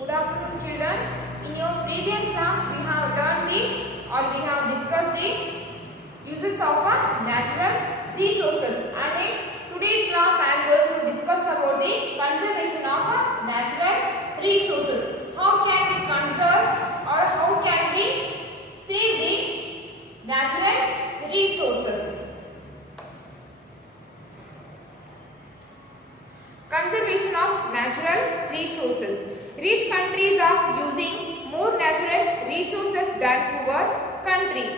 Good afternoon, children. In your previous class, we have learned we have discussed the uses of natural resources. And in today's class, I am going to discuss about the conservation of natural resources. How can we conserve or how can we save the natural resources? Conservation of natural resources. Rich countries are using more natural resources than poor countries.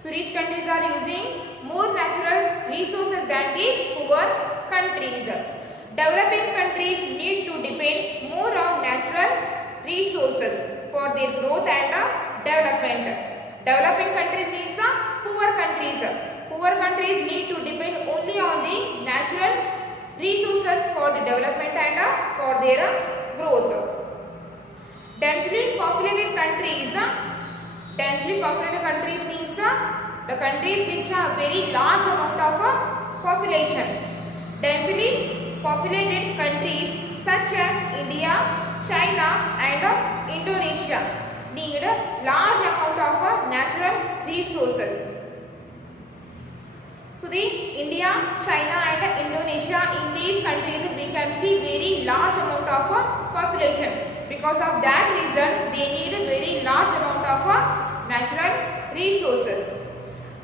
So rich countries are using more natural resources than the poor countries. Developing countries need to depend more on natural resources for their growth and development. Developing countries means poor countries. Poor countries need to depend only on the natural resources for the development and for their growth. Densely populated countries means the countries which have very large amount of population. Densely populated countries such as India, China and Indonesia need large amount of natural resources. So the India, China and Indonesia, in these countries we can see very large amount of population. Because of that reason they need a very large amount of natural resources.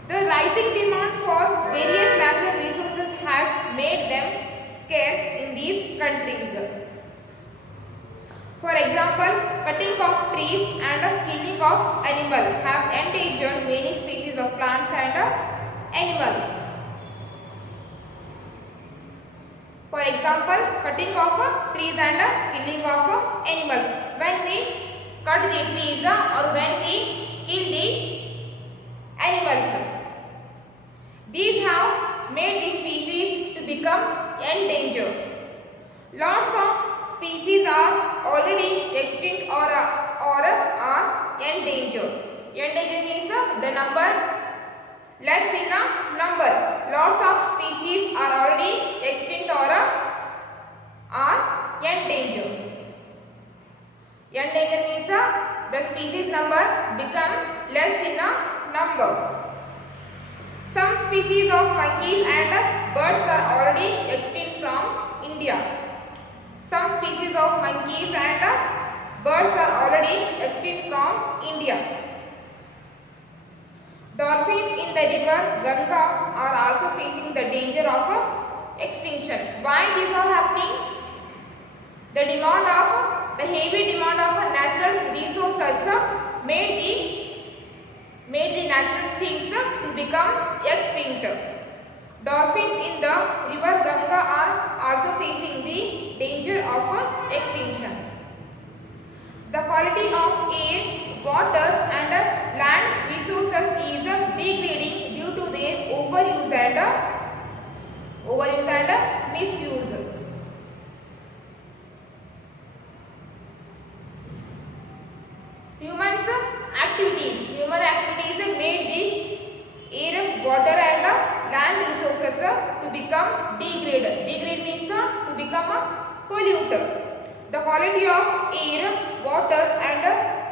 The rising demand for various natural resources has made them scarce in these countries. For example, cutting of trees and killing of animals have endangered many species of plants and animals. For example, cutting of trees and killing of animals. When we cut the trees or when we kill the animals, these have made the species to become endangered. Lots of species are already extinct or are endangered. Endangered means the number less in a number. Lots of species are already extinct or are endangered. Endangered means the species number become less in a number. Some species of monkeys and birds are already extinct from India. Some species of monkeys and birds are already extinct from India. Dolphins in the river Ganga are also facing the danger of extinction. Why these are happening? The heavy demand of natural resources made the natural things to become extinct. Dolphins in the river Ganga are also facing the danger of extinction. The quality of air, water and land resources is degrading due to their overuse and misuse. Human activities made the air, water and land resources to become degraded. Degrade means to become polluted. The quality of air, water and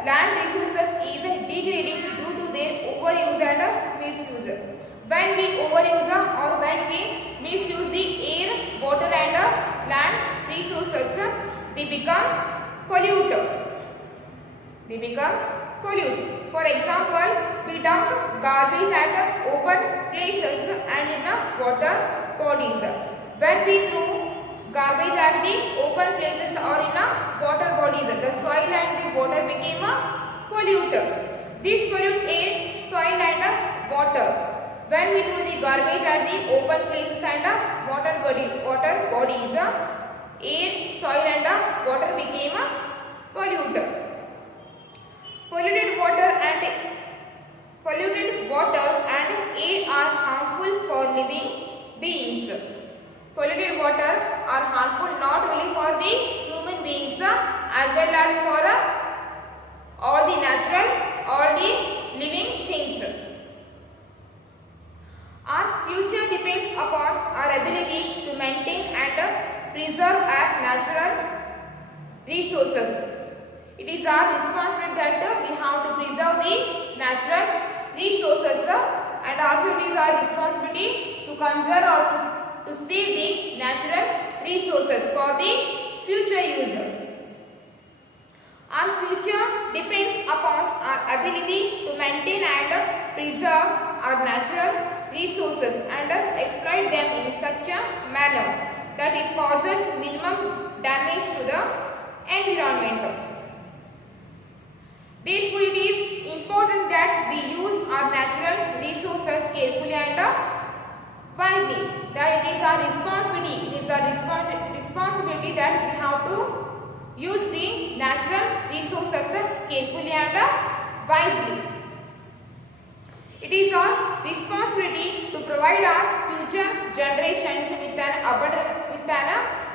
land resources is degrading due to their overuse and misuse. When we overuse or when we misuse the air, water and land resources, they become polluted. For example, we dump garbage at open places and in water bodies. When we throw garbage at the open places or in water bodies, the soil and the water became polluted. This pollute air, soil and water. When we throw the garbage at the open places and water bodies, air, soil and water became polluted. Polluted water and air are harmful for living beings. Polluted water are harmful not only for the human beings as well as for all the living things. Our future depends upon our ability to maintain and preserve our natural resources. It is our responsibility that we have to preserve the natural resources and also it is our responsibility to conserve or to save the natural resources for the future use. Our future depends upon our ability to maintain and preserve our natural resources and exploit them in such a manner that it causes minimum damage to the environment. Therefore, it is important that we use our natural resources carefully and wisely. That it is our responsibility. It is our responsibility that we have to use the natural resources carefully and wisely. It is our responsibility to provide our future generations with an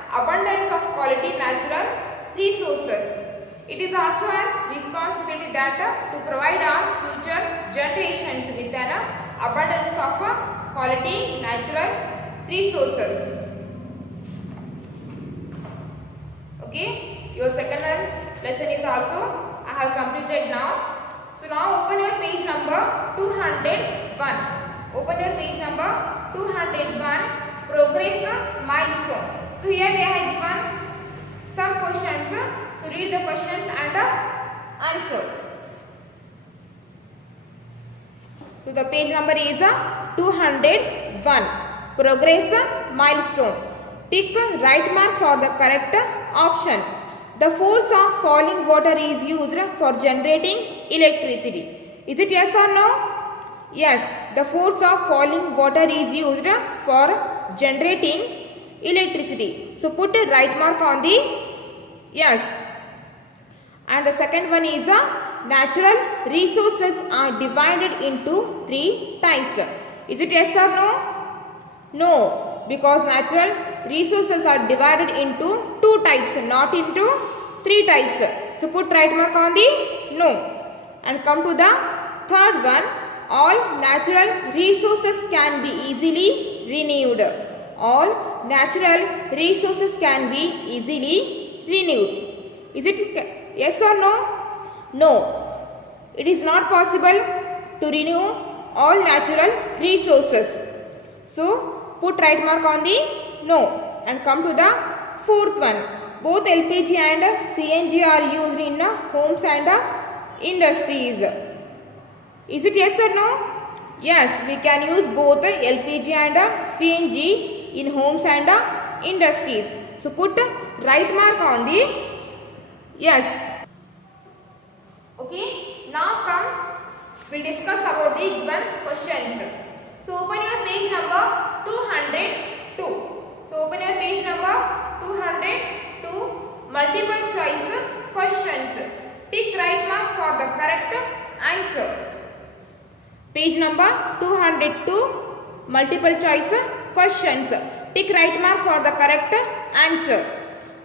abundance of quality natural resources. It is also a responsibility that to provide our future generations with an abundance of quality natural resources. Okay, your second lesson is also I have completed now. So now open your page number 201. Open your page number 201. Progress milestone. So here they have given some questions. So read the questions and answer. So the page number is 201. Progress milestone. Tick right mark for the correct option. The force of falling water is used for generating electricity. Is it yes or no? Yes, the force of falling water is used for generating electricity. So put a right mark on the yes. And the second one is natural resources are divided into 3 types. Is it yes or no? No, because natural resources are divided into 2 types, not into 3 types. So put right mark on the no. And come to the third one. All natural resources can be easily renewed. All natural resources can be easily renewed. Is it yes or no? No. It is not possible to renew all natural resources. So put right mark on the no. And come to the fourth one. Both LPG and CNG are used in homes and industries. Is it yes or no? Yes, we can use both LPG and CNG in homes and industries. So put right mark on the yes. Okay, now come, we'll discuss about the given questions. So open your page number 202. So open your page number 202. Multiple choice questions. Tick right mark for the correct answer. Page number 202. Multiple choice questions. Tick right mark for the correct answer.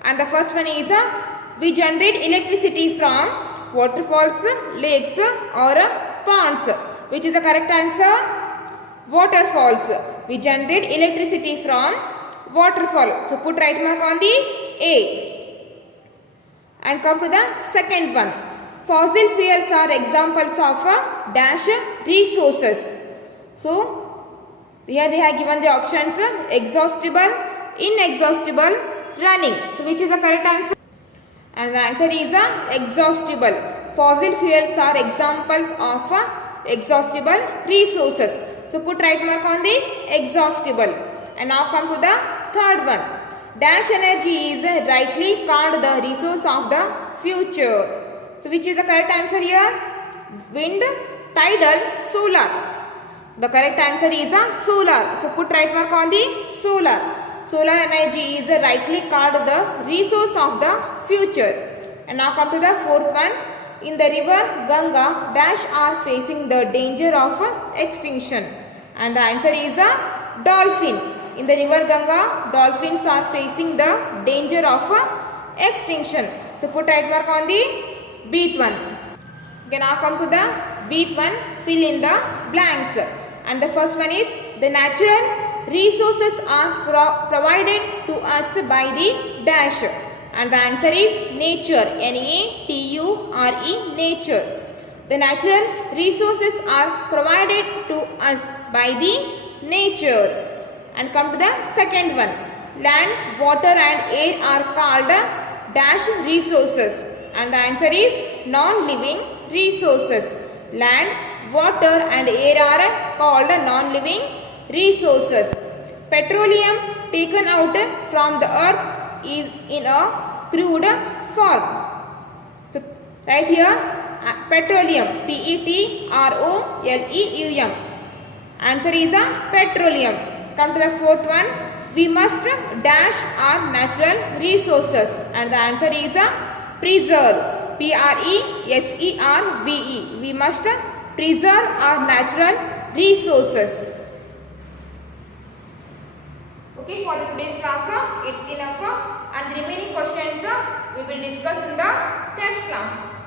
And the first one is we generate electricity from waterfalls, lakes or ponds. Which is the correct answer? Waterfalls. We generate electricity from waterfall. So put right mark on the A. And come to the second one. Fossil fuels are examples of dash resources. So here they have given the options exhaustible, inexhaustible, running. So which is the correct answer? And the answer is exhaustible. Fossil fuels are examples of exhaustible resources. So put right mark on the exhaustible. And now come to the third one. Dash energy is rightly called the resource of the future. So which is the correct answer here? Wind, tidal, solar. The correct answer is solar. So put right mark on the solar. Solar energy is rightly called the resource of the future. And now come to the fourth one. In the river Ganga, dash are facing the danger of extinction. And the answer is a dolphin. In the river Ganga, dolphins are facing the danger of extinction. So put right mark on the Bth one. Okay, now come to the Bth one. Fill in the blanks. And the first one is the natural resources are provided to us by the dash. and the answer is nature. Nature. Nature. The natural resources are provided to us by the nature. And come to the second one. Land, water and air are called dash resources. And the answer is non-living resources. Land, water and air are called non-living resources. Petroleum taken out from the earth is in a crude form. So, right here, petroleum, Petroleum. Answer is a petroleum. Come to the fourth one. We must dash our natural resources. And the answer is a preserve. Preserve. We must preserve our natural resources. Okay, for today's class, it's enough. And the remaining questions we will discuss in the next class.